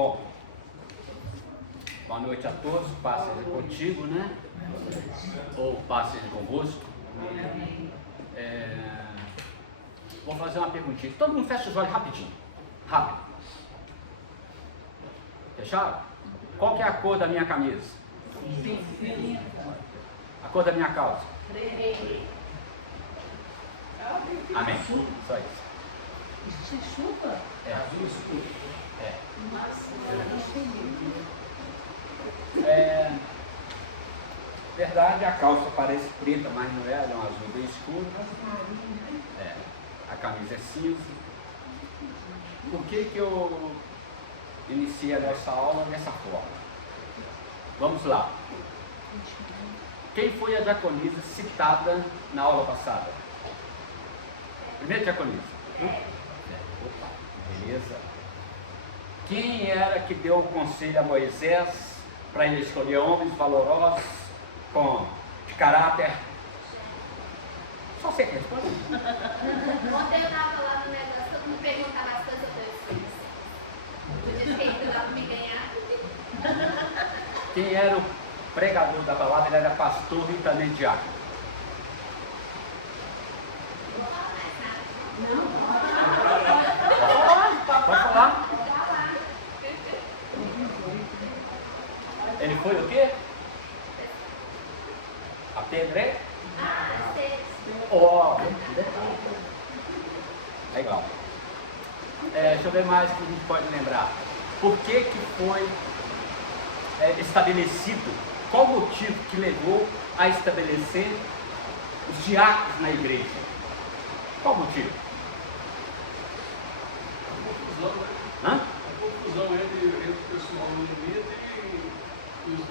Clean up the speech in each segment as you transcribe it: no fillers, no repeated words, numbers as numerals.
Bom, boa noite a todos, paz seja contigo, né? Ou paz seja convosco. Vou fazer uma perguntinha. Todo mundo fecha os olhos rapidinho. Rápido. Fecharam? Qual que é a cor da minha camisa? A cor da minha calça? Amém. Só isso. Isso é chuva? Verdade, a calça parece preta, mas não é, ela é um azul bem escuro. A camisa é cinza. Por que eu iniciei essa aula dessa forma? Vamos lá. Quem foi a diaconisa citada na aula passada? Primeira diaconisa. Opa, beleza. Quem era que deu o conselho a Moisés para ele escolher homens valorosos, de caráter? Só você que responde. Ontem eu estava lá no negócio, todo mundo perguntava as coisas para eu Tu disse que ainda dá para me ganhar. Quem era o pregador da palavra? Ele era pastor e também diácono. Pode falar. Ele foi o quê? A pedra? Legal. Deixa eu ver mais o que a gente pode lembrar. Por que foi estabelecido? Qual o motivo que levou a estabelecer os diáconos na igreja? Qual o motivo? A confusão entre o pessoal unida e os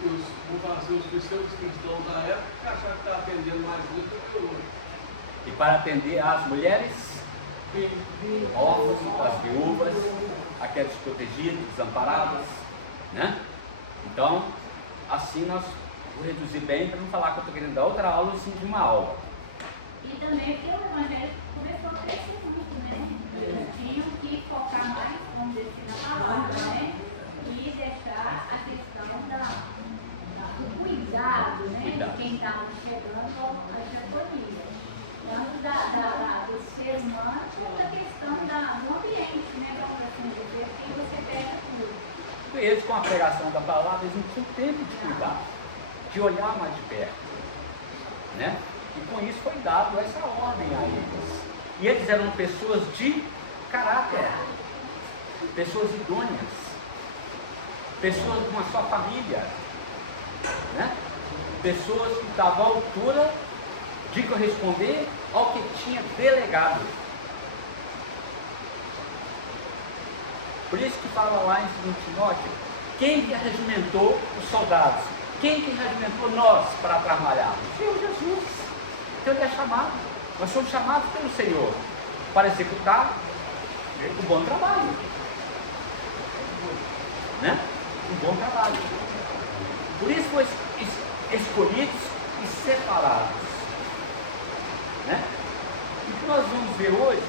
cristãos da época que achavam que estava atendendo mais um do que o outro. E para atender as mulheres, órfãs, as viúvas, aquelas protegidas, desamparadas, né? Então, assim nós vou reduzir bem para não falar que eu estou querendo dar outra aula, sim, de uma aula. E também porque o evangelho começou a crescer muito, né? Eles tinham que focar mais, vamos dizer assim, na palavra, né? E deixar a questão do cuidado, né? De quem estava chegando à diaconia. Tanto do ser humano, quanto a questão do ambiente, né? Vamos assim dizer, que você pega tudo. Eles, com a pregação da palavra, eles não tinham tempo de cuidar, de olhar mais de perto, né? E com isso foi dado essa ordem a eles. E eles eram pessoas de caráter, pessoas idôneas, pessoas com a sua família, né? Pessoas que estavam à altura de corresponder ao que tinha delegado. Por isso que fala lá em 2 Timóteo, quem que regimentou os soldados? Quem que regimentou nós para trabalhar? O Senhor Jesus. Então ele é chamado. Nós somos chamados pelo Senhor para executar o bom trabalho. Né? Um bom trabalho. Por isso foi escolhidos e separados. Né? E o que nós vamos ver hoje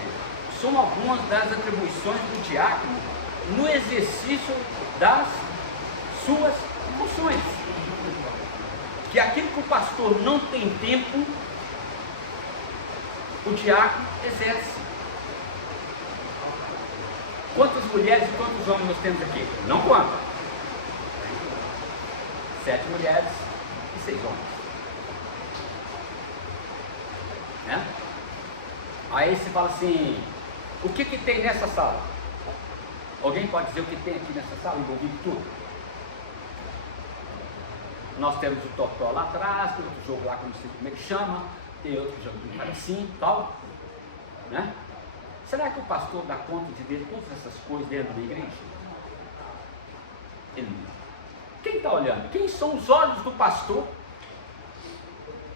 são algumas das atribuições do diácono no exercício das suas funções. Que aquilo que o pastor não tem tempo, o diácono exerce. Quantas mulheres e quantos homens nós temos aqui? Não conta. 7 mulheres e 6 homens. Né? Aí você fala assim, o que tem nessa sala? Alguém pode dizer o que tem aqui nessa sala, envolvido tudo? Nós temos o totó lá atrás, tem outro jogo lá, como é que chama, tem outro jogo de parecinho e tal, né? Será que o pastor dá conta de ver todas essas coisas dentro da igreja? Ele não. Quem está olhando? Quem são os olhos do pastor?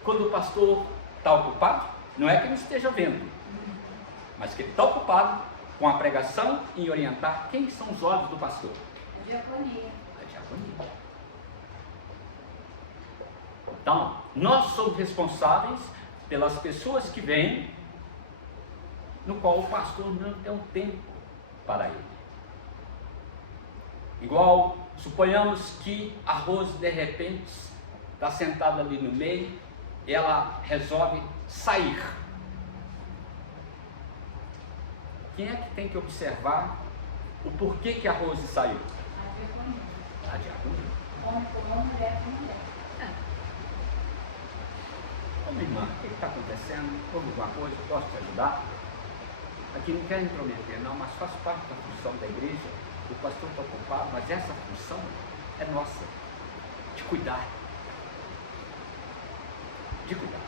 Quando o pastor está ocupado, não é que ele esteja vendo, mas que ele está ocupado com a pregação e orientar. Quem são os olhos do pastor? A diaconia. A diaconia. Então, nós somos responsáveis pelas pessoas que vêm, no qual o pastor não tem um tempo para ele. Igual, suponhamos que a Rose de repente está sentada ali no meio e ela resolve sair. Quem é que tem que observar o porquê que a Rose saiu? A diaconia. Homem por homem, mulher por mulher. Ô minha irmã, o que está acontecendo? Houve alguma coisa? Posso te ajudar? Aqui não quero intrometer não, mas faz parte da função da igreja. O pastor está ocupado, mas essa função é nossa, de cuidar. De cuidar.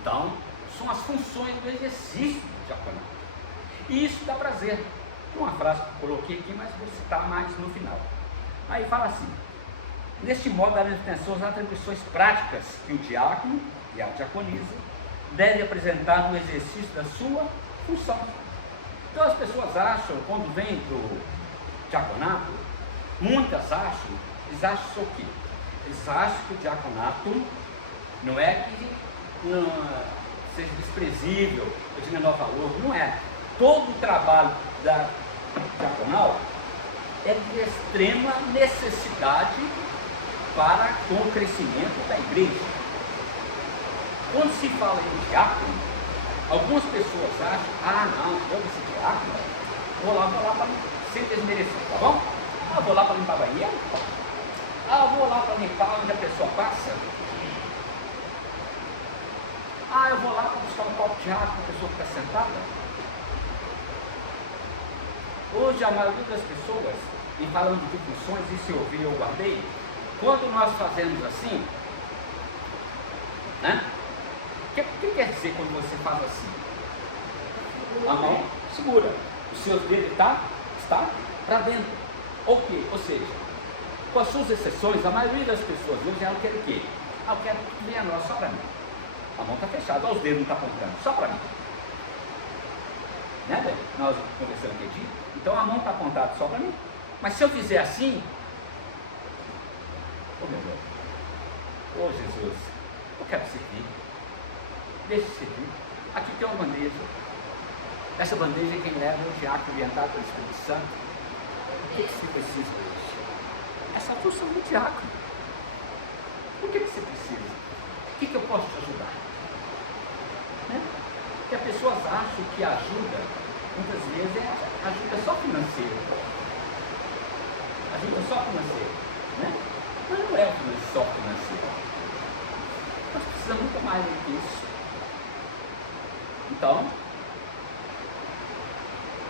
Então, são as funções do exercício do diaconato. E isso dá prazer. Tem uma frase que eu coloquei aqui, mas vou citar mais no final. Aí fala assim: neste modo, daremos atenção às atribuições práticas que o diácono e a diaconisa devem apresentar no exercício da sua função. Então as pessoas acham, quando vêm para o diaconato, muitas acham, eles acham o quê? Eles acham que o diaconato não é que não seja desprezível ou de menor valor, não é. Todo o trabalho da diaconal é de extrema necessidade para com o crescimento da igreja. Quando se fala em diácono, algumas pessoas acham, não, eu vou ser diácono, vou lá para sem desmerecer, tá bom? Vou lá para limpar banheiro, vou lá para limpar onde a pessoa passa, eu vou lá para buscar um copo de água para a pessoa que está sentada. Hoje a maioria das pessoas, e falando de funções, isso eu ouvi, eu guardei, quando nós fazemos assim, né? O que quer dizer quando você faz assim? A mão segura, os seus dedos está para dentro. Ou seja, com as suas exceções, a maioria das pessoas hoje ela quer o quê? Eu quero que venha nós só para mim. A mão está fechada, os dedos não estão apontando, só para mim. Né, bem? Nós conversamos aqui dia. Então a mão está apontada só para mim. Mas se eu fizer assim, meu Deus, Jesus, eu quero servir. Deixa eu servir. Aqui tem uma bandeja. Essa bandeja é quem leva o diácono orientado pelo Espírito Santo. O que você precisa hoje? Essa é a função do diácono. O que você precisa? O que eu posso te ajudar? Né? Porque as pessoas acham que ajuda, muitas vezes, é ajuda só financeira. Ajuda só financeira. Né? Mas não é só financeira. Nós precisamos muito mais do que isso. Então,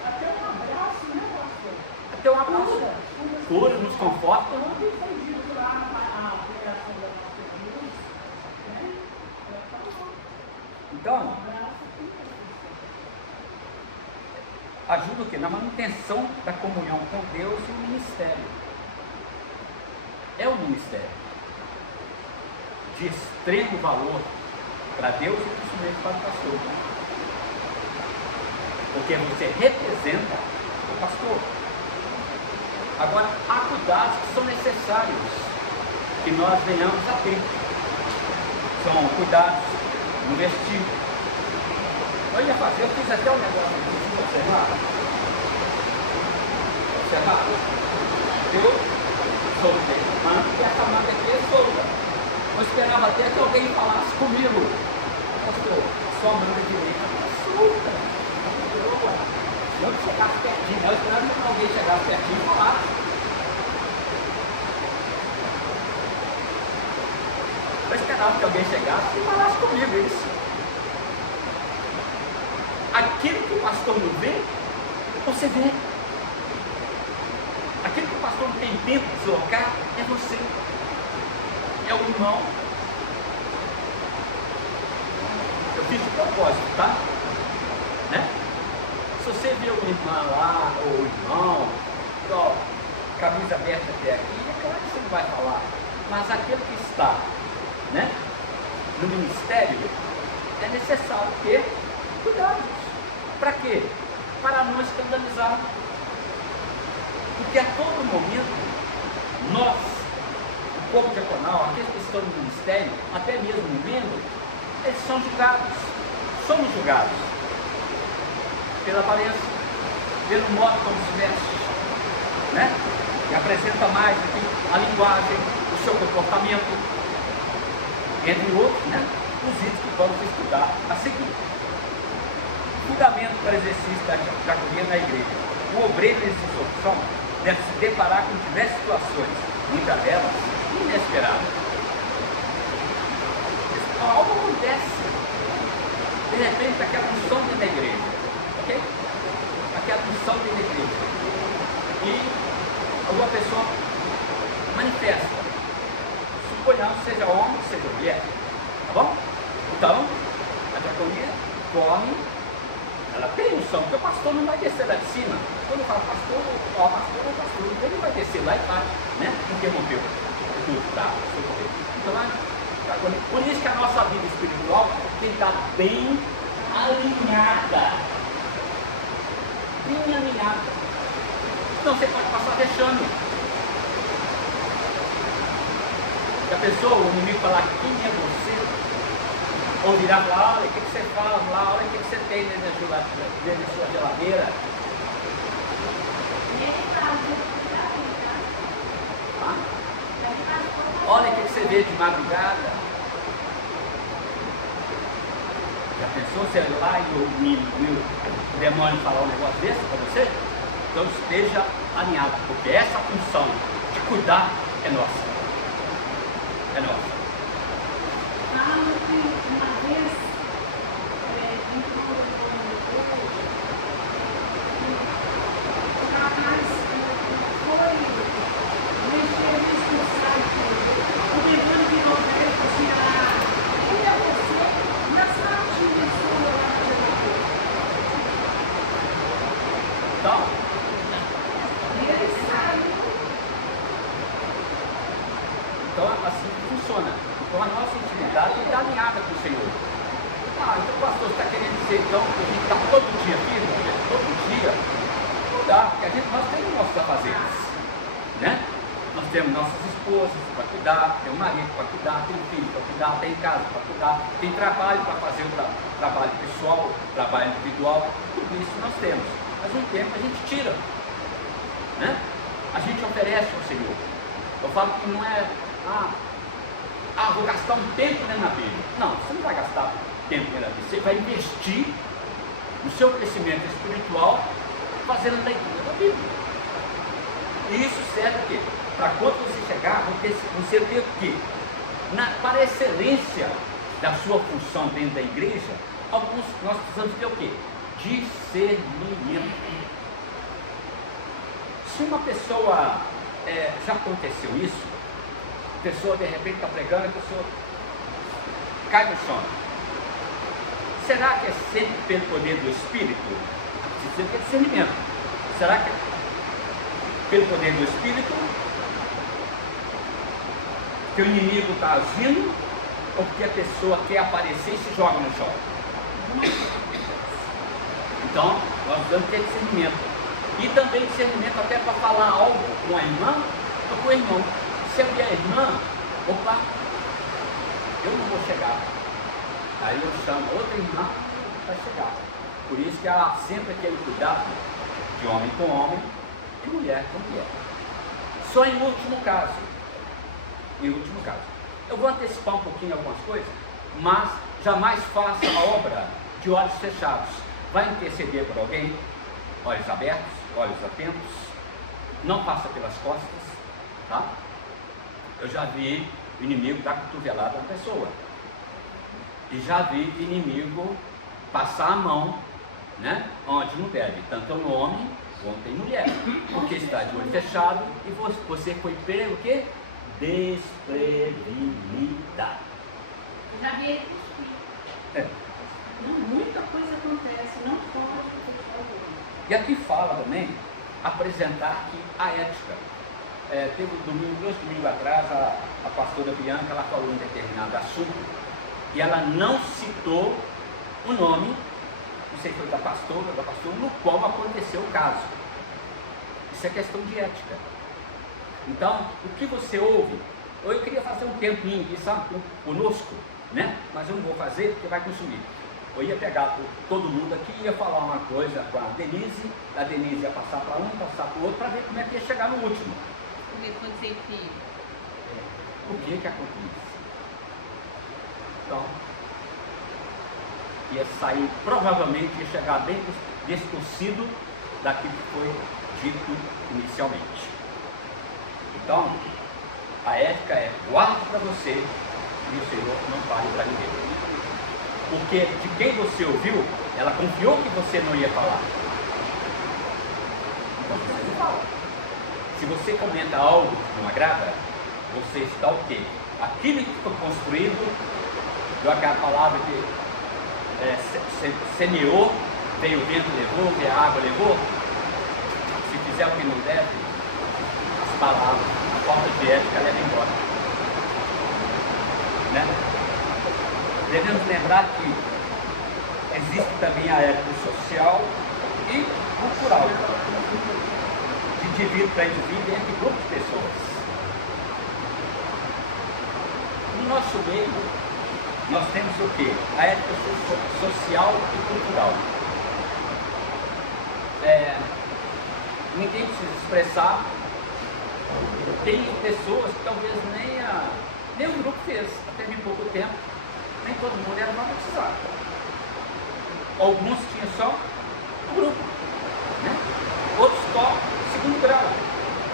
até um abraço, né, pastor? até um abraço. Cura, nos conforta. Ontem foi dito lá a pregação da nossa cruz, né? Então, ajuda o quê? Na manutenção da comunhão com Deus e o ministério. É um ministério de extremo valor para Deus e principalmente para o pastor. Porque você representa o pastor. Agora, há cuidados que são necessários que nós venhamos a ter. São cuidados no vestir. Eu fiz até um negócio aqui, se observar. Eu soltei a manga e essa manga aqui é solta. Eu esperava até que alguém falasse comigo. Pastor, sua manga direita está solta. Eu chegasse pertinho, eu esperava que alguém chegasse pertinho e falasse. Eu esperava que alguém chegasse e falasse comigo isso. Aquilo que o pastor não vê, você vê. Aquilo que o pastor não tem tempo de deslocar, é você. É o irmão. Eu fiz de propósito, tá? Né? Se você vê uma irmã lá, ou o irmão, camisa aberta até aqui, é claro que você não vai falar. Mas aquele que está, né, no ministério, é necessário ter cuidado. Para quê? Para não escandalizar. Porque a todo momento, nós, o corpo diaconal, aqueles que estão no ministério, até mesmo no membro, eles são julgados. Somos julgados. Pela aparência, pelo modo como se veste, né? E apresenta mais aqui a linguagem, o seu comportamento, entre outros, né? Os itens que vamos estudar a seguir. Fundamento para o exercício da diaconia na igreja. O obreiro em sua função deve se deparar com diversas situações, muitas delas inesperadas. Algo acontece, de repente, aquela função dentro da igreja, ok? Aquela função dentro da igreja. E alguma pessoa manifesta, suponhamos seja homem, seja mulher, tá bom? Então, a diaconia corre, ela tem unção, porque o pastor não vai descer lá de cima. Quando eu falo pastor, ó, pastor é pastor, então ele vai descer lá e vai, né? Interrompeu tudo, tá? Então, por isso que a nossa vida espiritual tem que estar bem alinhada. Bem alinhada. Senão você pode passar vexame. Se a pessoa, o inimigo falar quem é você, ou virar e falar, olha o que você fala lá, olha o que você tem dentro da sua geladeira. Tá? Olha o que você vê de madrugada. Já pensou se é lá e o demônio falar um negócio desse para você? Então esteja alinhado, porque essa função de cuidar é nossa. É nossa. Uma vez, o rapaz foi mexer nesse site, o demônio virou para ele e falou assim, quem é você? Nessa artilha sua lá na geladeira. Então, E ele saiu. então assim funciona. Então a nossa intimidade está alinhada com o Senhor. Ah, então o pastor está querendo dizer então que a gente está todo dia firme, todo dia. Não dá, porque nós temos nossos afazeres, né? Nós temos nossas esposas para cuidar, tem um marido para cuidar, tem um filho para cuidar, tem casa para cuidar, tem trabalho para fazer o trabalho pessoal, trabalho individual, tudo isso nós temos. Mas um tempo a gente tira, né? A gente oferece ao Senhor. Eu falo que não é, vou gastar um tempo na Bíblia. Não, você não vai gastar tempo na Bíblia, você vai investir no seu crescimento espiritual fazendo a leitura da Bíblia. E isso serve o quê? Para quando você chegar, você ter o quê? Para a excelência da sua função dentro da igreja, nós precisamos ter o quê? Discernimento. Se uma pessoa, já aconteceu isso, a pessoa de repente está pregando, a pessoa cai no sono. Será que é sempre pelo poder do Espírito? Precisa ter discernimento. Será que é pelo poder do Espírito que o inimigo está agindo, ou porque a pessoa quer aparecer e se joga no chão? Então, nós precisamos ter discernimento. E também discernimento até para falar algo com a irmã ou com o irmão. Se a minha irmã, opa, eu não vou chegar. Aí eu chamo outra irmã para chegar. Por isso que há sempre aquele cuidado de homem com homem e mulher com mulher. Só em último caso. Em último caso. Eu vou antecipar um pouquinho algumas coisas, mas jamais faça a obra de olhos fechados. Vai interceder por alguém, olhos abertos, olhos atentos, não passa pelas costas, tá? Eu já vi o inimigo dar cotovelada na pessoa. E já vi inimigo passar a mão, né? Onde não deve, tanto no homem quanto em mulher. Porque está de olho fechado e você foi pego o quê? Desprevenida. Já vi ele cuspir. Muita coisa acontece, não pode fazer. E aqui fala também, apresentar aqui a ética. Teve dois domingos atrás, a pastora Bianca, ela falou um determinado assunto, e ela não citou o nome, não sei se foi da pastora, no qual aconteceu o caso. Isso é questão de ética. Então, o que você ouve, eu queria fazer um tempinho aqui, sabe, conosco, né? Mas eu não vou fazer porque vai consumir. eu ia pegar todo mundo aqui e ia falar uma coisa com a Denise ia passar para um, passar para o outro, para ver como é que ia chegar no último. Porque quando você enfia. O que acontece? Então, ia sair, provavelmente ia chegar bem distorcido daquilo que foi dito inicialmente. Então, a ética é guarde para você e o Senhor não fale para ninguém. Porque de quem você ouviu, ela confiou que você não ia falar. Então você não fala. Se você comenta algo que não agrada, você está o quê? Aquilo que foi construído, deu aquela palavra que semeou, veio o vento levou, veio a água levou. Se fizer o que não deve, as palavras, a falta de ética leva embora. Né? Devemos lembrar que existe também a ética social e cultural, de indivíduo para indivíduo entre grupos de pessoas. No nosso meio, nós temos o quê? A ética social e cultural. Ninguém precisa expressar. Tem pessoas que talvez nem o grupo fez, até bem pouco tempo, nem todo mundo era alfabetizado. Alguns tinham só o grupo, né? Outros só segundo grau,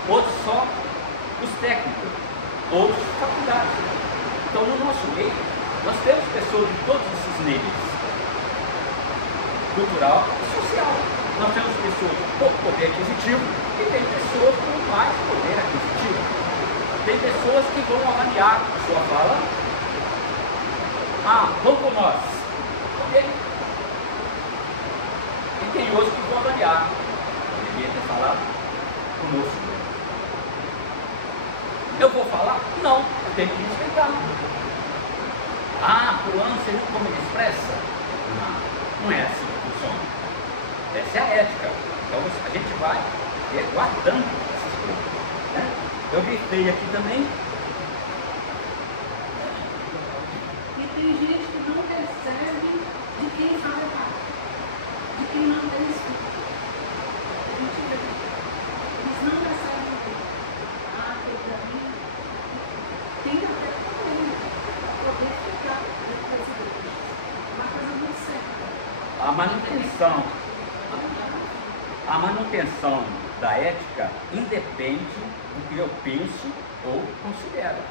outros só os técnicos, outros faculdades. Então no nosso meio, nós temos pessoas de todos esses níveis, cultural e social. Nós temos pessoas com pouco poder aquisitivo e tem pessoas com mais poder aquisitivo. Tem pessoas que vão avaliar a sua fala. Vão com nós. Ok. E tem outros que vão avaliar. Eu devia ter falado conosco. Eu vou falar? Não, eu tenho que respeitar. Fulano, você viu como ele expressa? Não é assim que funciona. Essa é a ética. Então a gente vai guardando essas coisas. Né? Eu gritei aqui também. E tem gente que não percebe de quem fala errado, de quem não tem escuta. Eles não percebem o que. Para mim, tem que ter também poder ficar depois da igreja. Uma coisa muito séria. A manutenção da ética independe do que eu penso ou considero.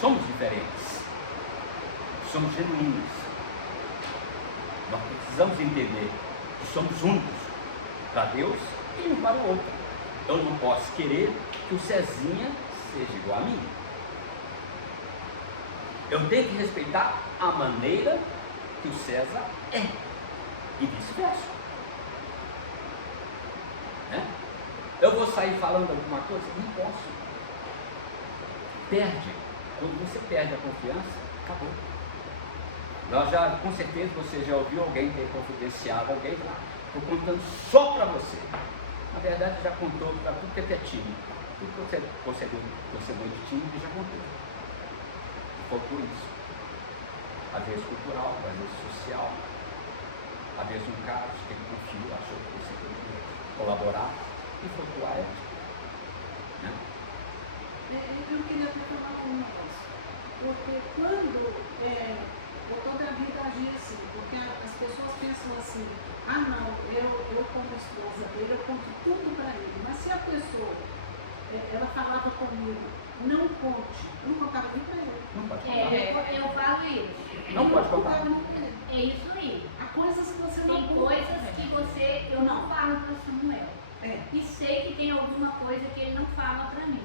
Somos diferentes. Somos genuínos. Nós precisamos entender que somos únicos para Deus e um para o outro. Eu não posso querer que o Cezinha seja igual a mim. Eu tenho que respeitar a maneira que o César é. E vice-versa. Né? Eu vou sair falando alguma coisa? Não posso. Perde. Quando você perde a confiança, acabou. Com certeza você já ouviu alguém ter confidenciado alguém lá. Estou contando só para você. Na verdade já contou para tudo que é time. Tudo que você concedeu de time já contou. E foi por isso. Às vezes cultural, às vezes social. Às vezes um caso que ele confiou, achou que você poderia colaborar e foi por a ética. Né? Eu queria falar um negócio. Porque toda a vida agir assim, porque as pessoas pensam assim, não, eu como esposa dele, eu conto tudo para ele. Mas se a pessoa, ela falava comigo, não conte, eu não contava nem para ele. Não pode contar. Eu falo isso. Não pode contar. É isso aí. Há coisas que você não Tem conta. coisas que eu não falo para o Samuel. E sei que tem alguma coisa que ele não fala para mim.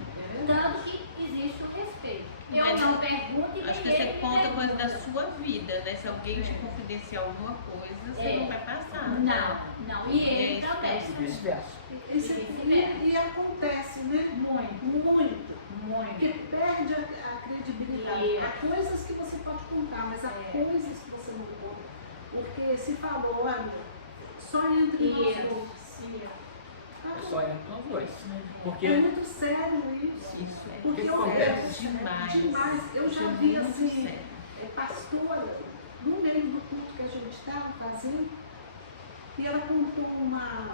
Tanto que existe o respeito. Eu Mas não pergunto e acho que ninguém você me conta pergunta. coisa da sua vida, né? Se alguém te confidenciar alguma coisa, você não vai passar. Não. E ele também. E vice-versa. E acontece, né? Muito. Porque Muito. perde a credibilidade. Há coisas que você pode contar, mas há coisas que você não conta. Porque se falou, olha, só entre nós dois. Só entre nós dois. Porque É muito sério isso. Isso é Porque que eu acontece demais. Eu já vi assim, pastora no meio do culto que a gente estava fazendo, e ela contou uma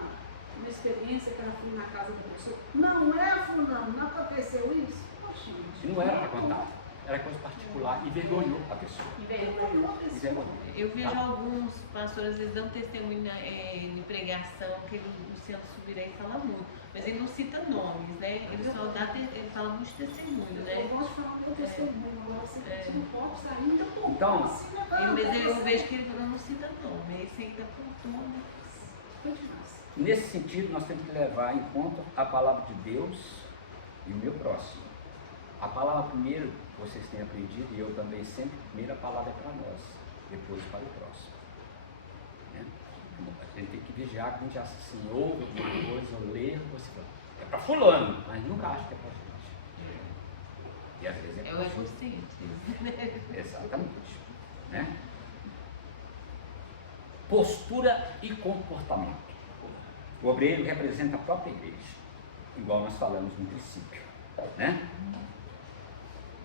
experiência que ela foi na casa da pessoa. Não é, fulano, não aconteceu isso? Poxa, gente, E não era para contar, era coisa particular e vergonhou a pessoa. E vergonha. E vergonhou. Eu vejo alguns pastores, às vezes, dão testemunho de pregação, que o Luciano Subirá fala muito, mas ele não cita nomes, né? Ele só ele fala muito testemunho, né? Eu gosto de falar que eu testemunho, agora você não pode sair ainda por Então, Mas eu vejo que ele não cita nome, esse aí tá contando. nesse sentido, nós temos que levar em conta a palavra de Deus e o meu próximo. A palavra primeiro, vocês têm aprendido, e eu também sempre, primeiro a palavra é para nós, depois para o próximo. Né? A gente tem que vigiar que a gente acha assim, ouve alguma coisa, ou lê, você fala, é para fulano, mas nunca acha que é para gente. E às vezes é É para o gente. egocentrismo. Exatamente. Né? Postura e comportamento. O obreiro representa a própria igreja, igual nós falamos no princípio. Né?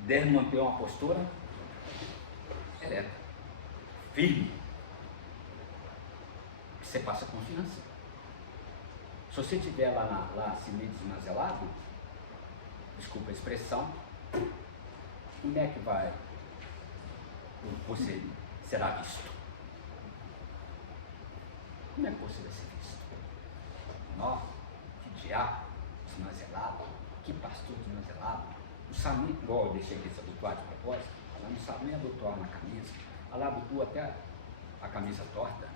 Deve manter uma postura ereta, firme, que você passa confiança. Se você estiver lá assim meio desmazelado, desculpa a expressão, como é que você será visto? Como é que você vai ser visto? Nossa, que diabo desmazelado, que pastor desmazelado. Não sabe nem, igual eu deixei aqui abotoar de propósito, ela não sabe nem abotoar na camisa, ela abotou até a camisa torta.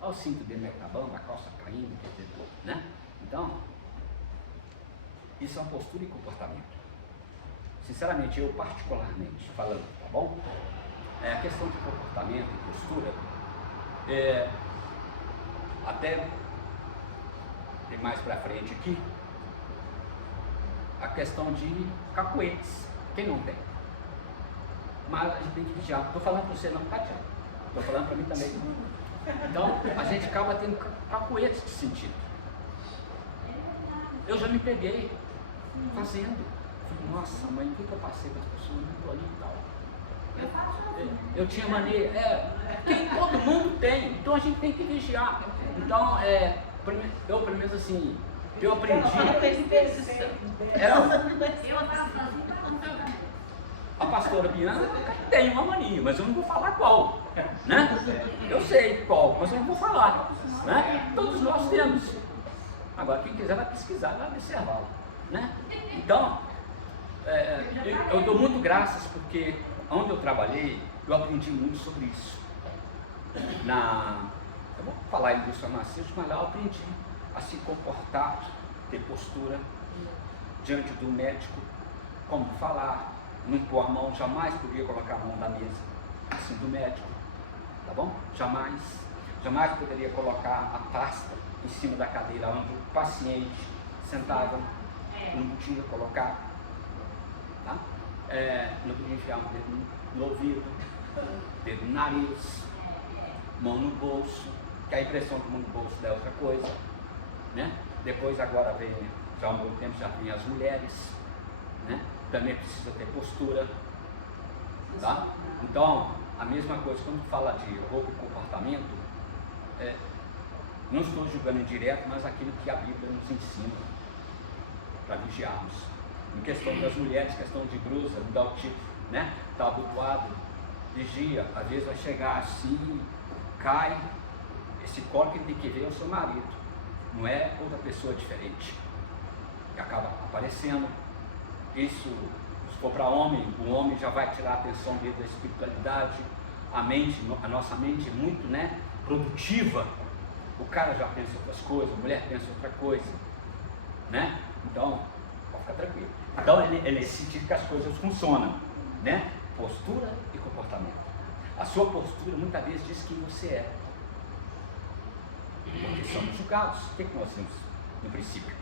Olha o cinto dele na acabando, a calça caindo, quer dizer, né? Então, isso é uma postura e comportamento. Sinceramente, eu particularmente falando, tá bom? A questão de comportamento e postura, até tem mais pra frente aqui, a questão de cacuetes. Quem não tem? Mas a gente tem que vigiar. Estou falando para você, não, Kátia. Estou falando para mim também. Então, a gente acaba tendo cacuetes de sentido. Eu já me peguei fazendo. Falei, nossa, mãe, o que eu passei com as pessoas? Não estou ali e tal. Eu tinha mania. Todo mundo tem. Então, a gente tem que vigiar. Então, eu, pelo menos assim, eu aprendi. A pastora Bianca tem uma mania, mas eu não vou falar qual, né? Eu sei qual, mas eu não vou falar, né? Todos nós temos. Agora, quem quiser vai pesquisar, vai observar, né? Então, eu dou muito graças porque onde eu trabalhei, eu aprendi muito sobre isso. Eu vou falar em indústria farmacêutica, mas lá eu aprendi a se comportar, ter postura diante do médico, como falar, não pôr a mão, jamais podia colocar a mão na mesa assim do médico, tá bom? Jamais poderia colocar a pasta em cima da cadeira onde o paciente sentava, não podia colocar, tá? Não podia enfiar um dedo no ouvido, dedo no nariz, mão no bolso, que a impressão que mão no bolso é outra coisa, né? Depois agora vem, já há um bom tempo já vem as mulheres, né? Também precisa ter postura, tá? Então, a mesma coisa, quando fala de roupa e comportamento, não estou julgando indireto, mas aquilo que a Bíblia nos ensina para vigiarmos. Em questão das mulheres, questão de blusa, mudar o tipo, né? Está abotoado, vigia, às vezes vai chegar assim, cai, esse colo que ele tem que ver é o seu marido, não é outra pessoa diferente, que acaba aparecendo. Isso, se for para homem, o homem já vai tirar a atenção dele da espiritualidade, a nossa mente é muito, né, produtiva, o cara já pensa outras coisas, a mulher pensa outra coisa, né? Então, pode ficar tranquilo. Então, é nesse sentido que as coisas funcionam, né? Postura e comportamento. A sua postura muitas vezes diz quem você é, porque somos julgados. O que nós temos no princípio?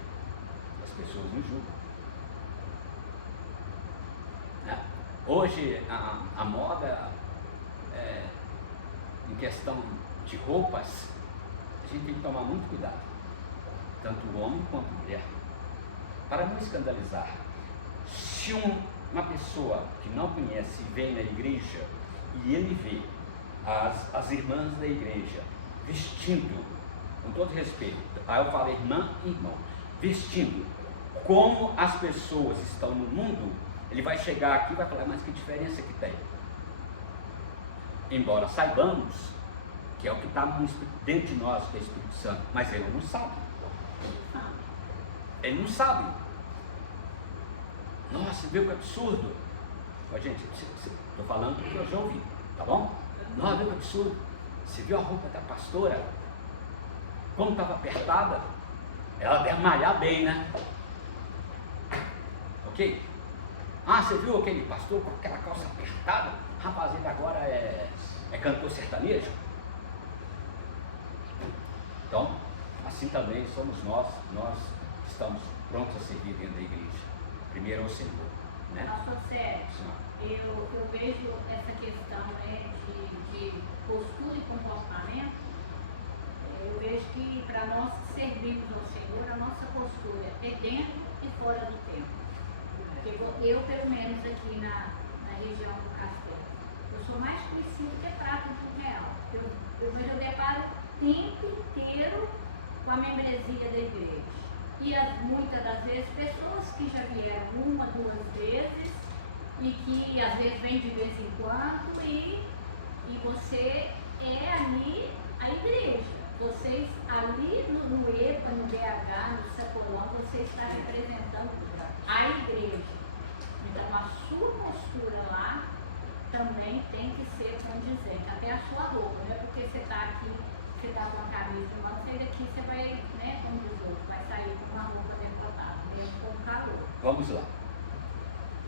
As pessoas nos julgam. Hoje a moda em questão de roupas, a gente tem que tomar muito cuidado, tanto o homem quanto a mulher, para não escandalizar. Se uma pessoa que não conhece vem na igreja e ele vê as irmãs da igreja vestindo, com todo respeito, aí eu falo irmã e irmão, vestindo como as pessoas estão no mundo, ele vai chegar aqui e vai falar, mas que diferença que tem? Embora saibamos que é o que está dentro de nós, que é o Espírito Santo, mas ele não sabe. Ele não sabe. Nossa, viu que absurdo? Mas, gente, estou falando porque eu já ouvi, tá bom? Nossa, viu que absurdo? Você viu a roupa da pastora? Como estava apertada? Ela deve malhar bem, né? Ok? Ah, você viu aquele pastor com aquela calça apertada? Rapaz, ele agora é cantor sertanejo? Então, assim também somos nós estamos prontos a servir dentro da igreja. Primeiro ao Senhor, né? Pastor Sérgio, eu vejo essa questão, né, de postura e comportamento. Eu vejo que para nós servirmos ao Senhor, a nossa postura é dentro e fora do templo. Porque eu, pelo menos aqui na região do Castelo, eu sou mais conhecido que prata do real. Eu deparo o tempo inteiro com a membresia da igreja. E muitas das vezes, pessoas que já vieram uma, duas vezes, e que às vezes vem de vez em quando, e você é ali a igreja. Vocês ali no EPA, no BH, no Sacolão, você está representando a igreja. Então a sua postura lá também tem que ser condizente, até a sua roupa, não é porque você está aqui, você está com uma camisa de mão, sair daqui você vai, né, como diz o outro, vai sair com uma roupa decotada, mesmo com calor. Vamos lá.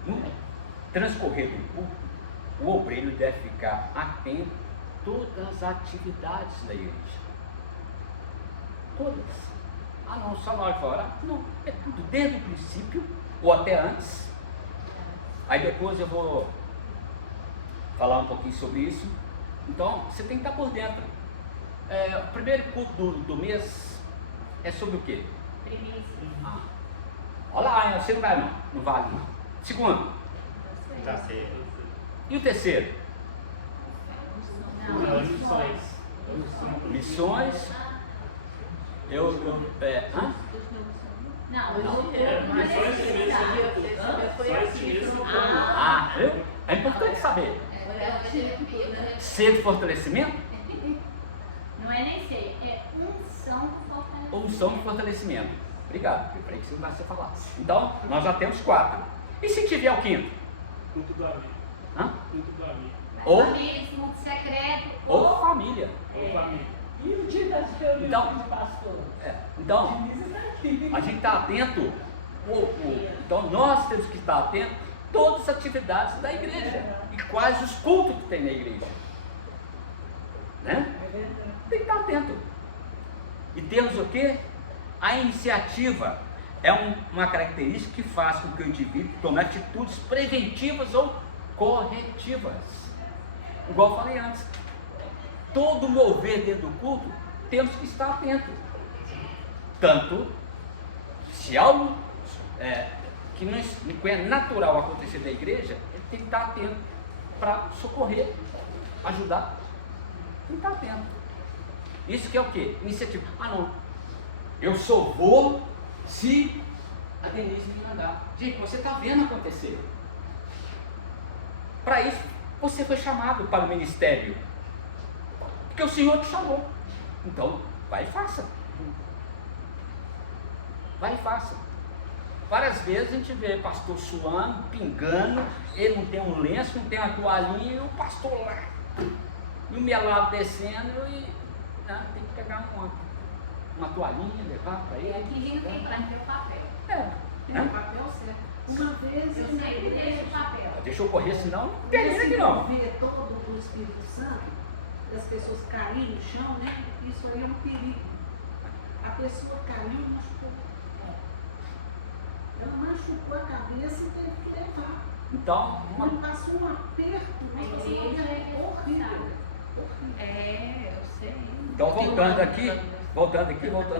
No transcorrer do culto, o obreiro deve ficar atento a todas as atividades da igreja. Todas. Ah não, só na hora de orar? Não, é tudo desde o princípio, ou até antes. Aí depois eu vou falar um pouquinho sobre isso. Então, você tem que estar por dentro. O primeiro culto do mês é sobre o quê? Primícia. Olha lá, você não vai não, não vale não. Segundo. Tá certo. E o terceiro? Não, Missões. Viu? É importante saber. Ser de fortalecimento? Não é nem ser, é unção do fortalecimento. Unção de fortalecimento. Obrigado, eu falei que você não vai ser falado. Então, nós já temos 4. E se tiver o 5º? Culto do amigo. Hã? Culto do amigo. Ou Família, muito secreto. ou família. Ou família. E o dia das reuniões, Então, pastor? Então, Denise está aqui. a gente está atento. Então, nós temos que estar atentos a todas as atividades da igreja. E quais os cultos que tem na igreja. Né? Tem que estar atento. E temos o quê? A iniciativa é uma característica que faz com que o indivíduo tome atitudes preventivas ou corretivas. Igual eu falei antes, todo mover dentro do culto, temos que estar atento. Tanto se algo que não é natural acontecer na igreja, ele tem que estar atento para socorrer, ajudar. Tem que estar atento. Isso que é o quê? Iniciativa. Ah não, eu só vou se a Denise me mandar. Gente, você está vendo acontecer. Para isso, você foi chamado para o ministério. Porque o Senhor te chamou. Então, vai e faça. Vai e faça. Várias vezes a gente vê pastor suando, pingando, ele não tem um lenço, não tem uma toalhinha, e o pastor lá, e o melado descendo, e tem que pegar uma toalhinha, levar para ele. Aqui não tem para ter o papel. Tem o papel certo. Uma vez Eu sei, deixa o papel. Deixa eu correr, senão não termina aqui não. Ver todo o Espírito Santo, das pessoas caírem no chão, né? Isso aí é um perigo. A pessoa caiu e machucou. Ela machucou a cabeça e teve que levar. Então, Ele passou um aperto, mas passou um aperto horrível. Eu sei. então voltando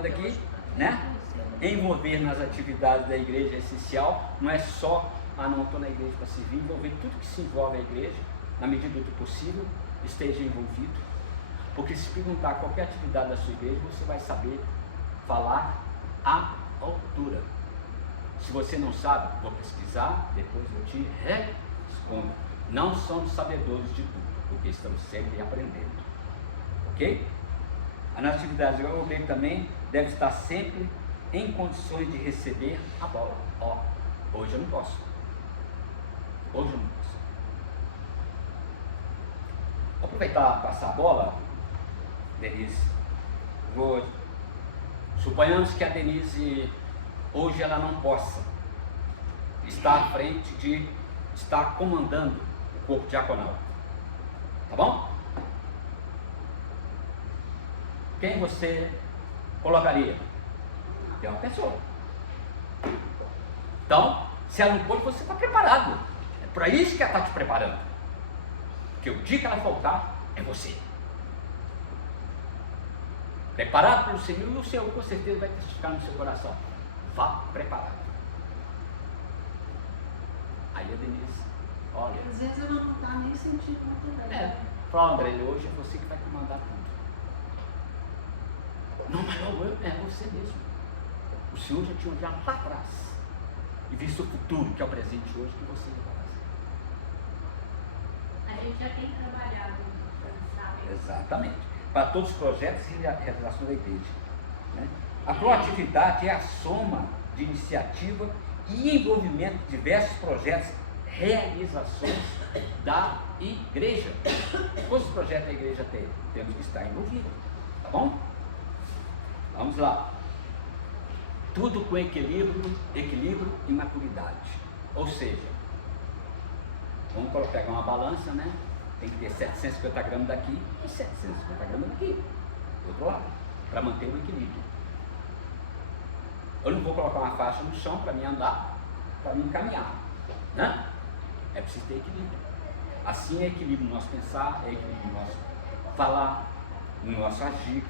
aqui, né? Envolver nas atividades da igreja é essencial, não é só, não estou na igreja para servir, envolver tudo que se envolve a igreja, na medida do possível, esteja envolvido. Porque se perguntar qualquer atividade da sua igreja, você vai saber falar à altura. Se você não sabe, vou pesquisar, depois eu te respondo. Não somos sabedores de tudo, porque estamos sempre aprendendo. Ok? A nossa atividade de obreiro também deve estar sempre em condições de receber a bola. Ó, hoje eu não posso. Hoje eu não posso. Vou aproveitar e passar a bola, Denise. Suponhamos que a Denise hoje ela não possa estar à frente de estar comandando o corpo diaconal. Tá bom? Quem você colocaria? Tem uma pessoa. Então, se ela não pôde, você está preparado. É para isso que ela está te preparando. Porque o dia que ela faltar, é você. Preparado pelo Senhor, e o Senhor com certeza vai testificar no seu coração. Vá preparado. Aí a Denise, olha. Às vezes eu não estou nem sentindo muito bem. Fala, André, hoje é você que vai comandar tudo. Não, mas não, é você mesmo. O Senhor já tinha olhado lá atrás e visto o futuro, que é o presente hoje, que você vai fazer. A gente já tem trabalhado, sabe? Exatamente. Para todos os projetos e realizações da igreja. Né? A proatividade é a soma de iniciativa e envolvimento de diversos projetos, realizações da igreja. Todos os projetos da igreja temos que estar envolvidos. Tá bom? Vamos lá. Tudo com equilíbrio e maturidade. Ou seja, vamos pegar uma balança, né? Tem que ter 750 gramas daqui e 750 gramas daqui, do outro lado, para manter o equilíbrio. Eu não vou colocar uma faixa no chão para mim andar, para mim caminhar, né? É preciso ter equilíbrio. Assim é equilíbrio no nosso pensar, é equilíbrio no nosso falar, no nosso agir.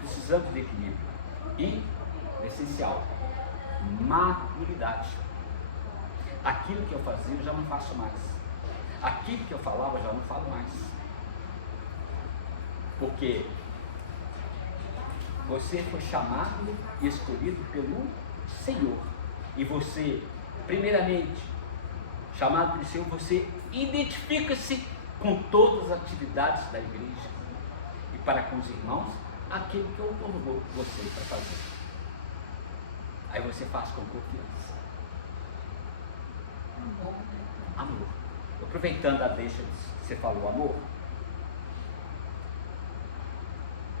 Precisamos de equilíbrio. E, essencial, maturidade. Aquilo que eu fazia eu já não faço mais. Aquilo que eu falava eu já não falo mais. Porque você foi chamado e escolhido pelo Senhor. E você, primeiramente, chamado pelo Senhor, você identifica-se com todas as atividades da igreja. E para com os irmãos, aquilo que outorgou você para fazer. Aí você faz com confiança. Amor. Aproveitando a deixa que você falou, amor,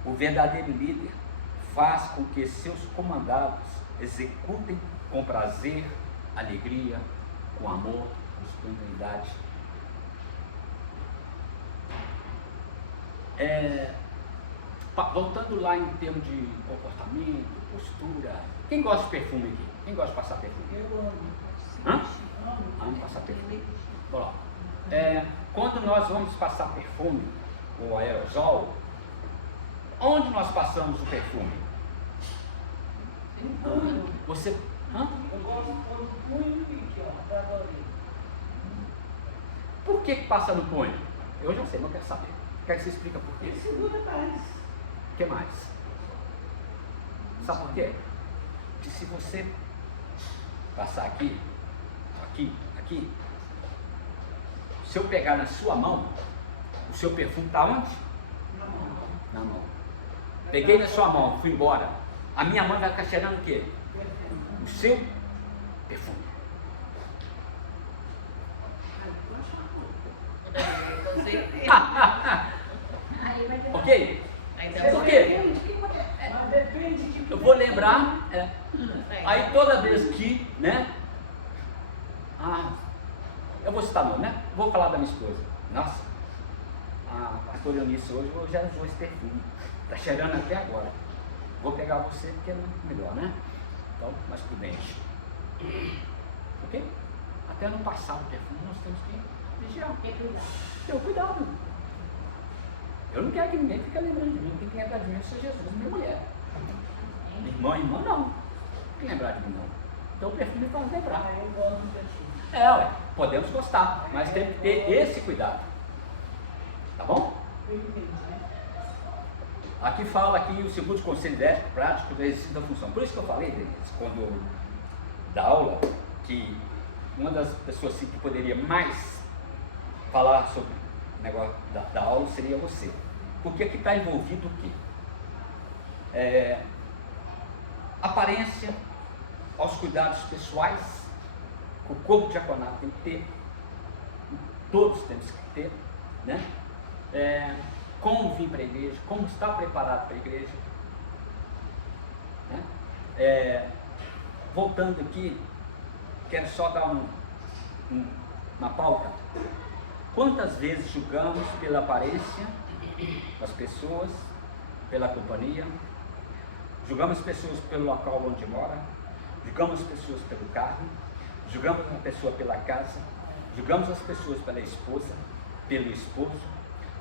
o verdadeiro líder faz com que seus comandados executem com prazer, alegria, com amor, com espontaneidade. Voltando lá em termos de comportamento, postura, quem gosta de perfume aqui? Quem gosta de passar perfume? Eu amo. Hã? Amo passar perfume. Bom, quando nós vamos passar perfume ou aerosol, onde nós passamos o perfume? Você. Eu gosto do punho aqui, ó, da orelha. Por que passa no punho? Eu já sei, não quero saber. Quero que você explique por quê. Segura mais. O que mais? Sabe por quê? Porque se você passar aqui, se eu pegar na sua mão, o seu perfume está onde? Na mão. Peguei na sua mão, fui embora. A minha mão vai ficar cheirando o quê? O seu perfume. Ok? Por quê? Depende de. Eu vou lembrar. Aí toda vez que, né? Eu vou citar nome, né? Vou falar da minha esposa. Nossa, a pastora Eunice hoje já usou esse perfume. Está cheirando até agora. Vou pegar você porque é melhor, né? Então, mais prudente. Ok? Até não passar o perfume, nós temos que vigiar. Ter cuidado. Eu não quero que ninguém fique lembrando de mim. Quem tem que lembrar de mim é o Senhor Jesus, minha mulher. Irmã, não. Quem lembrar de mim, não. Então o perfume faz lembrar. Eu gosto do perfume. Podemos gostar, mas tem que ter esse cuidado. Eu entendi. Aqui fala aqui o segundo conselho ético prático do exercício da função. Por isso que eu falei, Denise, quando da aula, que uma das pessoas assim, que poderia mais falar sobre o negócio da aula seria você. Porque aqui está envolvido o quê? Aparência aos cuidados pessoais, que o corpo diaconal tem que ter, todos temos que ter, né? Como vir para a igreja, como estar preparado para a igreja, né? Voltando aqui, quero só dar uma pauta. Quantas vezes julgamos pela aparência das pessoas, pela companhia, julgamos as pessoas pelo local onde mora, julgamos as pessoas pelo carro, julgamos a pessoa pela casa, julgamos as pessoas pela esposa, pelo esposo,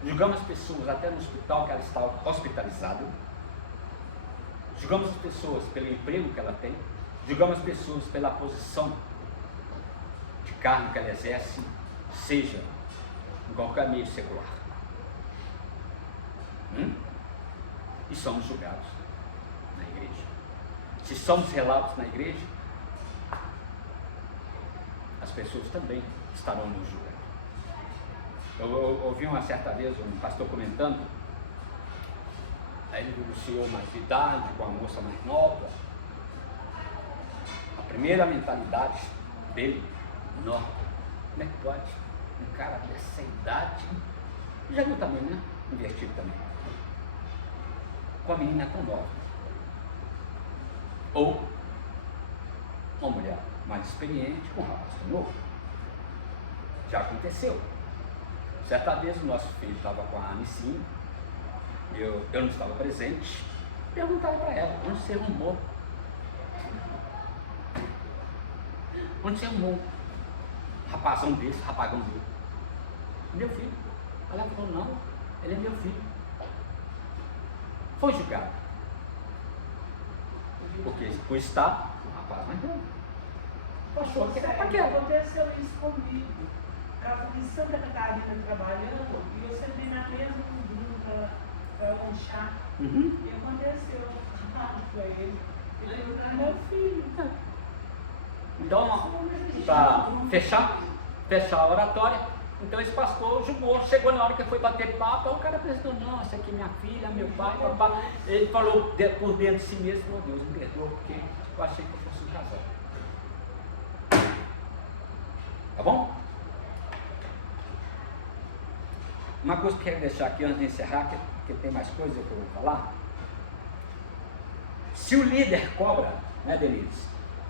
julgamos as pessoas até no hospital que ela está hospitalizada, julgamos as pessoas pelo emprego que ela tem, julgamos as pessoas pela posição de cargo que ela exerce, seja em qualquer meio secular. E somos julgados na igreja. Se somos relatos na igreja, as pessoas também estarão nos julgando. Eu ouvi uma certa vez um pastor comentando, aí ele viu o senhor mais de idade, com a moça mais nova. A primeira mentalidade dele, não, como é que pode? Um cara dessa idade, já viu também, né? Invertido também. Com a menina tão nova. Ou uma mulher mais experiente com um rapaz tão novo. Já aconteceu. Certa vez o nosso filho estava com a Anicinha, eu não estava presente, perguntaram para ela, onde você arrumou? Onde você arrumou um rapazão desse, rapagão dele? Meu filho. Ela falou, não, ele é meu filho. Foi julgado. Porque por estar o rapaz mais novo. Achou que era paquera. Aconteceu isso comigo. Eu estava em Santa Catarina trabalhando e eu sentei na mesa com o Bruno para lanchar. E aconteceu. Foi ele. Ele era meu filho. Então, para fechar a oratória, então esse pastor julgou, chegou na hora que foi bater papo, o cara pensou, não, essa aqui é minha filha, meu pai, papai. Ele falou por dentro de si mesmo, falou, Deus me perdoa, porque eu achei que eu fosse um casal. Tá bom? Uma coisa que eu quero deixar aqui antes de encerrar, que tem mais coisa que eu vou falar. Se o líder cobra, né, Denise?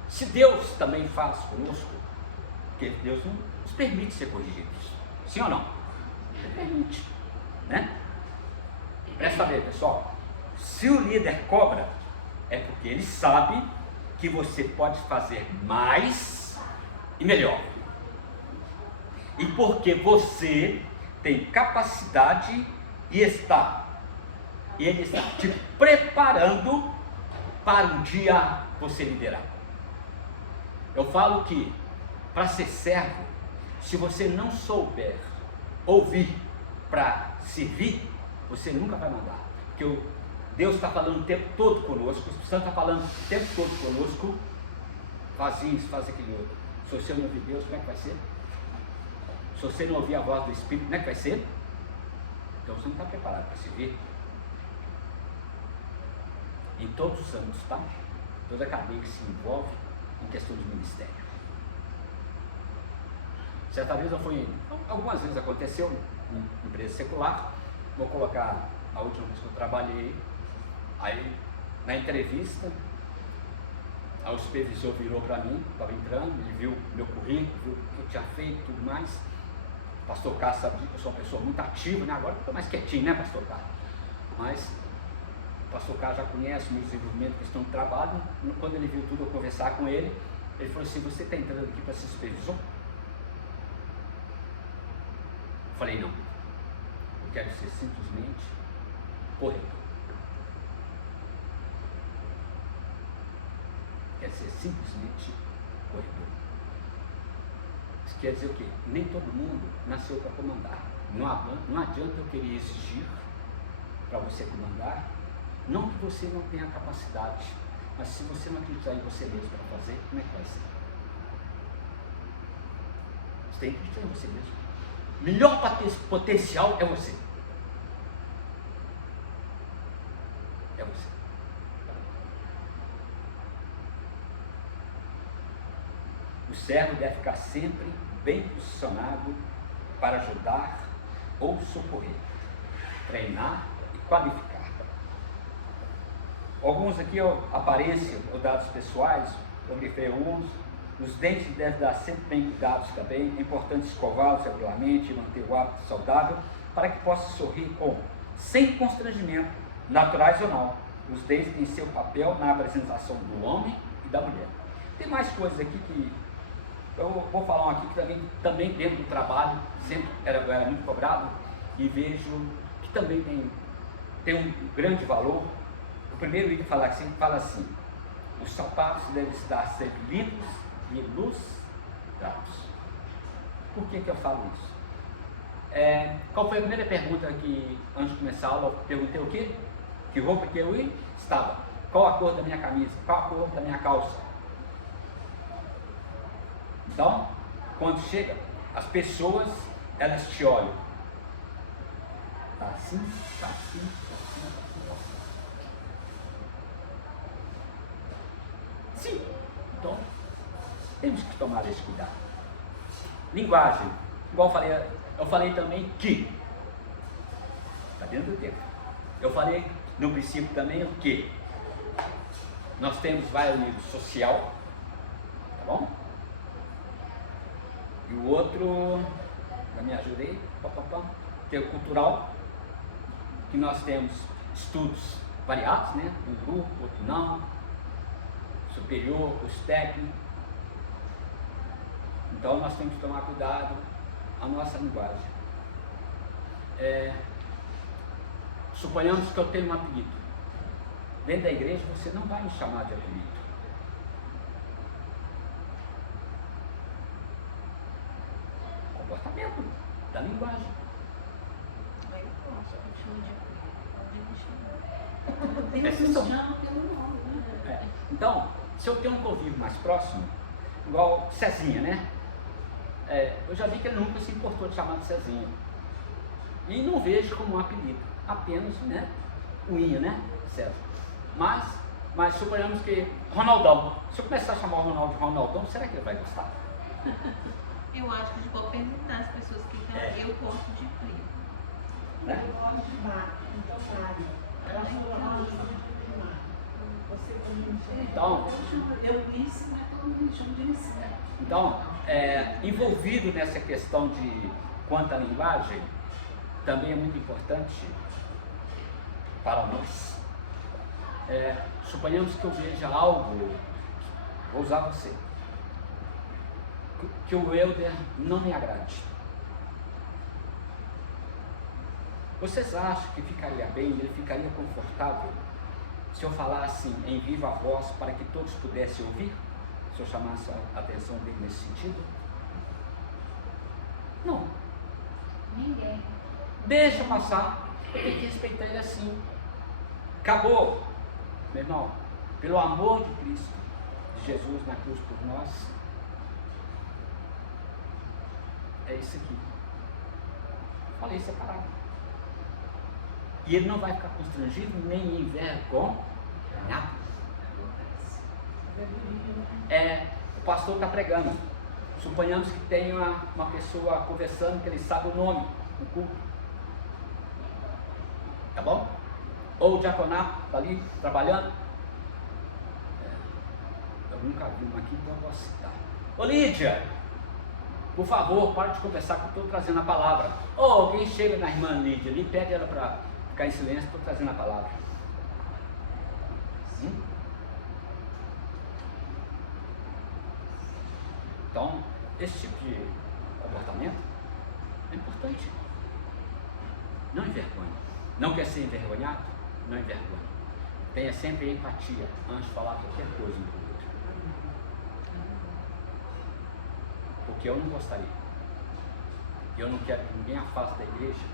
Se Deus também faz conosco, porque Deus não nos permite ser corrigidos. Sim ou não? Ele permite, né? Presta bem, pessoal. Se o líder cobra, é porque ele sabe que você pode fazer mais e melhor. E porque você tem capacidade e ele está te preparando para um dia você liderar. Eu falo que para ser servo, se você não souber ouvir para servir, você nunca vai mandar. Porque Deus está falando o tempo todo conosco, o Espírito Santo está falando o tempo todo conosco, faz isso, faz aquele outro. Se você não ouvir Deus, como é que vai ser? Se você não ouvir a voz do Espírito, como é que vai ser? Então você não está preparado para servir. Em todos os âmbitos, tá? Toda a cadeia que se envolve em questão de ministério. Certa vez algumas vezes aconteceu em empresa secular, vou colocar a última vez que eu trabalhei, aí na entrevista, aí o supervisor virou para mim, estava entrando, ele viu meu currículo, viu o que eu tinha feito e tudo mais. O pastor Carlos sabe que eu sou uma pessoa muito ativa, né? Agora eu estou mais quietinho, né, pastor Carlos? Mas o pastor Carlos já conhece o meu desenvolvimento, questão de trabalho. Quando ele viu tudo, eu conversar com ele, ele falou assim, você está entrando aqui para ser supervisor? Eu falei, não, eu quero ser simplesmente corretor. Quer ser simplesmente corretor. Isso quer dizer o quê? Nem todo mundo nasceu para comandar. Não adianta eu querer exigir para você comandar, não que você não tenha capacidade, mas se você não acreditar em você mesmo para fazer, como é que vai ser? Você tem que acreditar em você mesmo. Melhor potencial é você. É você. O servo deve ficar sempre bem posicionado para ajudar ou socorrer, treinar e qualificar. Alguns aqui, aparência ou dados pessoais, eu grifei alguns. Os dentes devem estar sempre bem cuidados também. É importante escová-los regularmente e manter o hábito saudável para que possa sorrir sem constrangimento, naturais ou não. Os dentes têm seu papel na apresentação do homem e da mulher. Tem mais coisas aqui que eu vou falar aqui que também dentro do trabalho sempre era muito cobrado e vejo que também tem um grande valor. O primeiro item sempre fala assim: os sapatos devem estar sempre limpos e lustrados. Por que eu falo isso? Qual foi a primeira pergunta que, antes de começar a aula, eu perguntei o quê? Que roupa que eu estava? Qual a cor da minha camisa? Qual a cor da minha calça? Então, quando chega, as pessoas, elas te olham. Tá assim, tá assim, tá assim, tá assim, tá assim. Sim. Então, temos que tomar esse cuidado. Linguagem. Igual eu falei também que. Está dentro do tempo. Eu falei no princípio também o que. Nós temos vários níveis: social, tá bom? E o outro, já me ajudei, tem o cultural, que nós temos estudos variados, né? Um grupo, outro não, superior, os técnicos. Então nós temos que tomar cuidado a nossa linguagem. Suponhamos que eu tenho um apelido. Dentro da igreja você não vai me chamar de apelido. Comportamento da linguagem. Então, se eu tenho um convívio mais próximo, igual Cezinha, né? Eu já vi que ele nunca se importou de chamar de Cezinha. E não vejo como um apelido, apenas, né? Unha, né? César. Mas suponhamos que Ronaldão. Se eu começar a chamar o Ronaldo de Ronaldão, será que ele vai gostar? Eu acho que a gente pode perguntar às pessoas que estão aí, eu gosto de primo. Né? Eu gosto de Mário, então Mário. Eu acho que eu gosto de Mário. Você também chama. Então, Eu disse, mas todo mundo chama de Licínio. Então, envolvido nessa questão de quanto à linguagem, também é muito importante para nós. Suponhamos que eu veja algo, vou usar você, que o Helder não me agrade. Vocês acham que ficaria bem, ele ficaria confortável se eu falasse em viva voz para que todos pudessem ouvir? Se eu chamasse a atenção dele nesse sentido? Não. Ninguém. Deixa passar. Eu tenho que respeitar ele assim. Acabou. Meu irmão, pelo amor de Cristo, de Jesus na cruz por nós, é isso aqui. Falei separado. E ele não vai ficar constrangido nem envergonhado. O pastor está pregando. Suponhamos que tem uma pessoa conversando que ele sabe o nome do culto. Tá bom? Ou o diaconato está ali trabalhando. Eu nunca vi uma aqui, então eu vou citar. Ô Lídia, por favor, para de conversar que eu estou trazendo a palavra. Ou alguém chega na irmã Lídia ali, pede ela para ficar em silêncio, estou trazendo a palavra. Então, esse tipo de comportamento é importante. Não envergonhe. Não quer ser envergonhado? Não envergonhe. Tenha sempre empatia antes de falar qualquer coisa um para o outro. Porque eu não gostaria. Eu não quero que ninguém afaste da igreja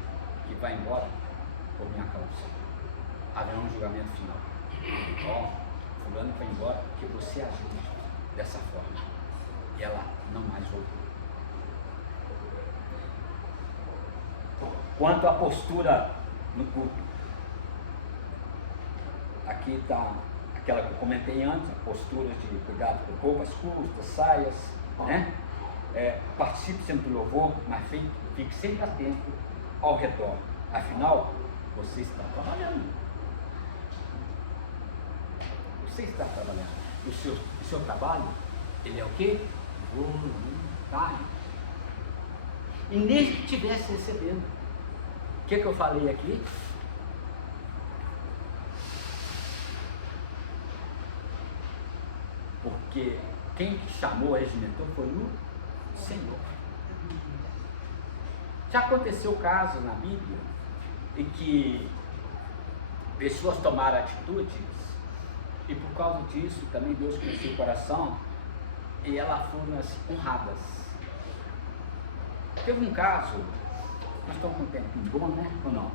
que vai embora por minha causa. Haverá um julgamento final. Ó, fulano foi embora porque você agiu dessa forma. E ela não mais voltou. Quanto à postura no culto, aqui está aquela que eu comentei antes, a postura de cuidado com roupas curtas, saias, né? Participe sempre do louvor, mas fique sempre atento ao redor. Afinal, você está trabalhando. Você está trabalhando. O seu trabalho, ele é o quê? Voluntário. E nem que estivesse recebendo. O que eu falei aqui? Porque quem chamou, regimentou foi o Senhor. Já aconteceu caso na Bíblia em que pessoas tomaram atitudes e por causa disso também Deus conheceu o coração e elas foram assim, honradas. Teve um caso, nós estamos com um tempinho bom, né? Ou não?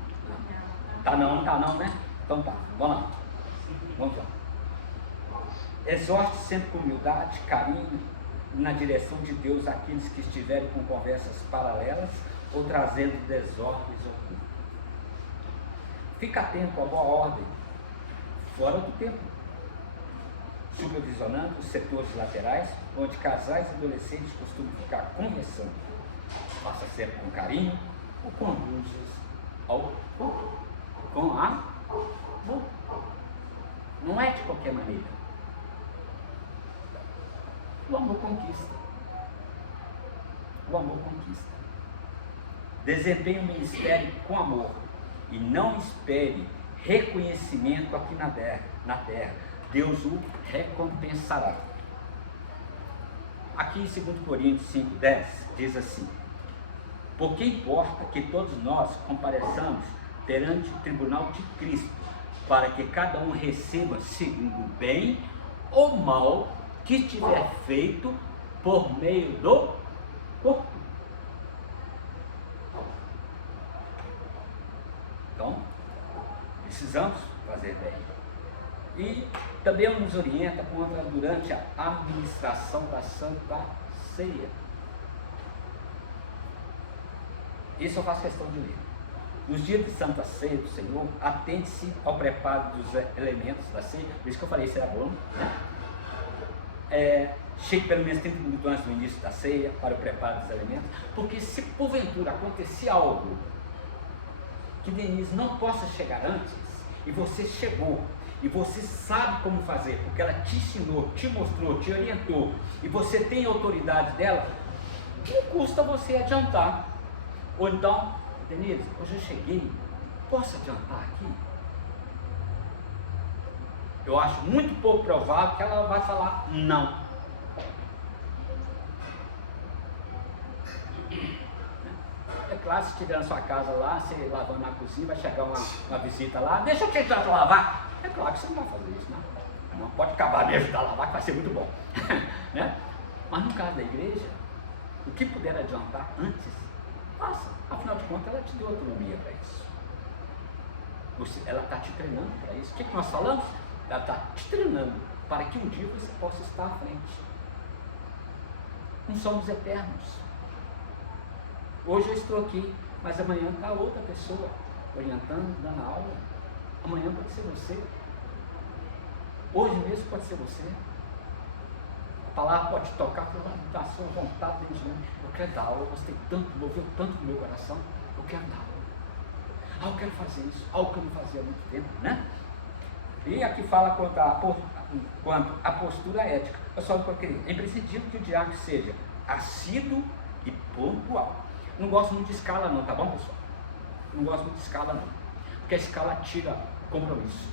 Tá não, né? Então tá, vamos lá. Vamos lá. Exorte sempre com humildade, carinho, na direção de Deus aqueles que estiverem com conversas paralelas ou trazendo desordens ao culto. Fica atento à boa ordem, fora do templo, supervisionando os setores laterais, onde casais e adolescentes costumam ficar conversando. Faça sempre com carinho ou com abusos ao culto. Com a boa. Não é de qualquer maneira. O amor conquista. O amor conquista. Desempenhe o ministério com amor e não espere reconhecimento aqui na terra. Deus o recompensará. Aqui em 2 Coríntios 5:10 diz assim: porque importa que todos nós compareçamos perante o tribunal de Cristo, para que cada um receba segundo o bem ou mal que tiver feito por meio do corpo. Então, precisamos fazer bem. E também nos orienta durante a administração da Santa Ceia. Isso eu faço questão de ler. Nos dias de Santa Ceia do Senhor, atente-se ao preparo dos elementos da ceia. Por isso que eu falei, isso era bom, né? Chegue pelo menos 30 minutos antes do início da ceia para o preparo dos alimentos, porque se porventura acontecer algo que Denise não possa chegar antes, e você chegou, e você sabe como fazer, porque ela te ensinou, te mostrou, te orientou, e você tem autoridade dela, não custa você adiantar. Ou então, Denise, hoje eu cheguei, posso adiantar aqui? Eu acho muito pouco provável que ela vai falar não. É claro, se estiver na sua casa lá, você lavando na cozinha, vai chegar uma visita lá, deixa eu te ajudar a lavar. É claro que você não vai fazer isso, não. Não pode acabar me ajudar a lavar, que vai ser muito bom. Né? Mas no caso da igreja, o que puder adiantar antes, faça. Afinal de contas, ela te deu autonomia para isso. Ela está te treinando para isso. O que nós falamos? Ela está te treinando para que um dia você possa estar à frente. Não somos eternos. Hoje eu estou aqui, mas amanhã está outra pessoa orientando, dando aula. Amanhã pode ser você. Hoje mesmo pode ser você. A palavra pode tocar, dar a sua vontade dentro de mim. Eu quero dar aula, eu gostei tanto, moveu tanto no meu coração. Eu quero dar aula. Eu quero fazer isso. Algo que eu não fazia há muito tempo, né? E aqui fala quanto à postura ética. Eu só queria, é imprescindível que o diácono seja assíduo e pontual. Não gosto muito de escala não, tá bom, pessoal? Não gosto muito de escala não, porque a escala tira compromisso.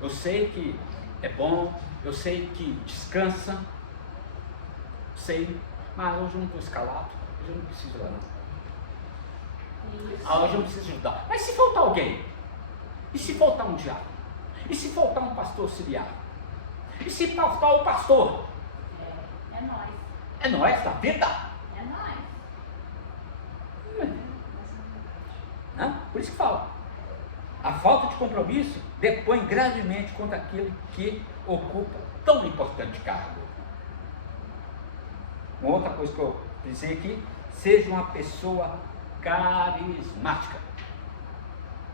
Eu sei que é bom, eu sei que descansa, sei, mas hoje eu não estou escalado, hoje eu não preciso ir lá não. Hoje eu não preciso ajudar. Mas se faltar alguém? E se faltar um diácono? E se faltar um pastor auxiliar? E se faltar o pastor? É nós. É nós da vida. É nós. Por isso que fala, a falta de compromisso depõe gravemente contra aquele que ocupa tão importante cargo. Uma outra coisa que eu pensei aqui, seja uma pessoa carismática,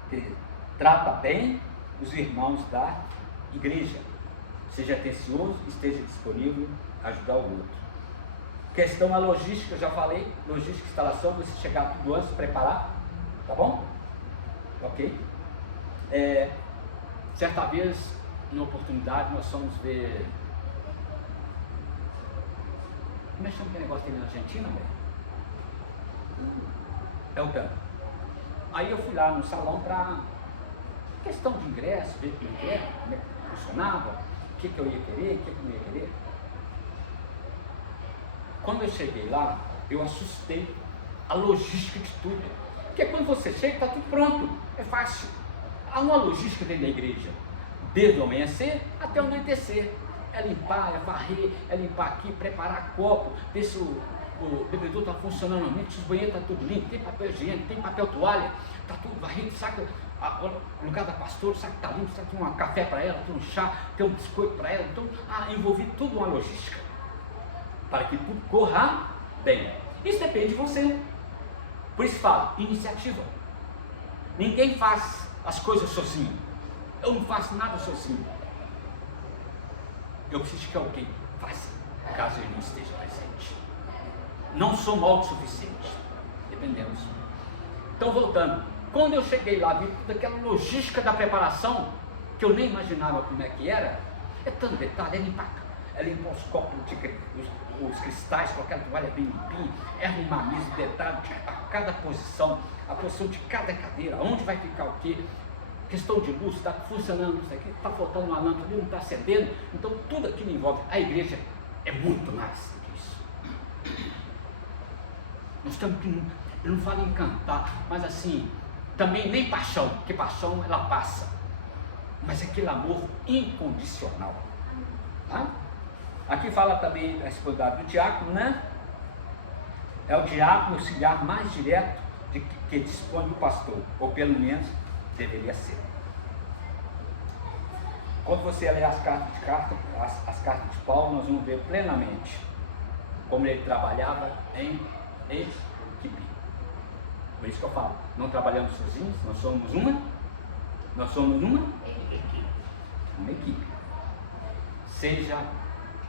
que trata bem os irmãos da igreja, seja atencioso, esteja disponível a ajudar o outro. Questão a logística, eu já falei, logística, instalação, você chegar tudo antes, preparar, tá bom? Ok? Certa vez, numa oportunidade, nós fomos ver... Como é que chama aquele negócio ali na Argentina, velho? É o Dano. Aí eu fui lá no salão para questão de ingresso, ver como é que funcionava, o que eu ia querer, o que eu não ia querer. Quando eu cheguei lá, eu assustei a logística de tudo. Porque quando você chega, está tudo pronto, é fácil. Há uma logística dentro da igreja, desde o amanhecer até o anoitecer. É limpar, é varrer, é limpar aqui, preparar copo, ver se o bebedouro está funcionando normalmente, se os banheiros estão tudo limpo, tem papel higiênico, tem papel toalha, está tudo varrido, sabe o lugar da pastora, sabe que está limpo, sabe que tem um café para ela, tem um chá, tem um biscoito para ela, então envolvi tudo uma logística, para que tudo corra bem. Isso depende de você. Por isso fala, iniciativa. Ninguém faz as coisas sozinho. Eu não faço nada sozinho. Eu preciso que alguém faça, caso ele não esteja presente. Não somos autossuficientes, dependemos. Então, voltando, quando eu cheguei lá, vi toda aquela logística da preparação, que eu nem imaginava como é que era, é tanto detalhe, é limpar os copos, os cristais, colocar a toalha bem limpinha, é arrumar a mesa, detalhe, a cada posição, a posição de cada cadeira, onde vai ficar o quê. Questão de luz, está funcionando isso aqui, está faltando uma lâmpada ali, não está acendendo, então tudo aquilo envolve. A igreja é muito mais do que isso. Nós estamos aqui, eu não falo em cantar, mas assim, também nem paixão, porque paixão ela passa, mas aquele amor incondicional. Tá? Aqui fala também a responsabilidade do diácono, né? É o diácono o auxiliar mais direto de que dispõe do pastor, ou pelo menos deveria ser. Quando você lê as cartas de Paulo, nós vamos ver plenamente como ele trabalhava em equipe. Por isso que eu falo, não trabalhamos sozinhos, nós somos uma equipe. Seja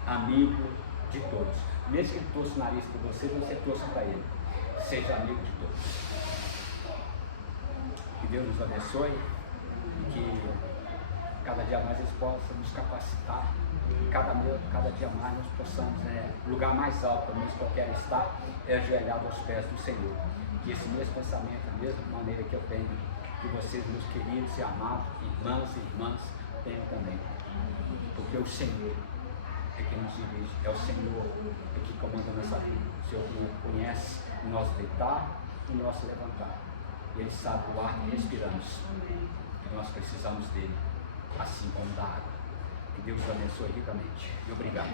amigo de todos. Mesmo que ele torça o nariz para você torça para ele. Seja amigo de todos. Que Deus nos abençoe e que cada dia mais eles possam nos capacitar e cada dia mais nós possamos, o lugar mais alto para nós que eu quero estar é ajoelhado aos pés do Senhor. Que esse mesmo pensamento, a mesma maneira que eu tenho, que vocês, meus queridos e amados irmãs e irmãs, tenham também. Porque o Senhor é quem nos dirige, é o Senhor que comanda a nossa vida. O Senhor conhece o nosso deitar e o nosso levantar. Ele sabe o ar que respiramos, que nós precisamos dele, assim como da água. Que Deus abençoe ricamente. E obrigado.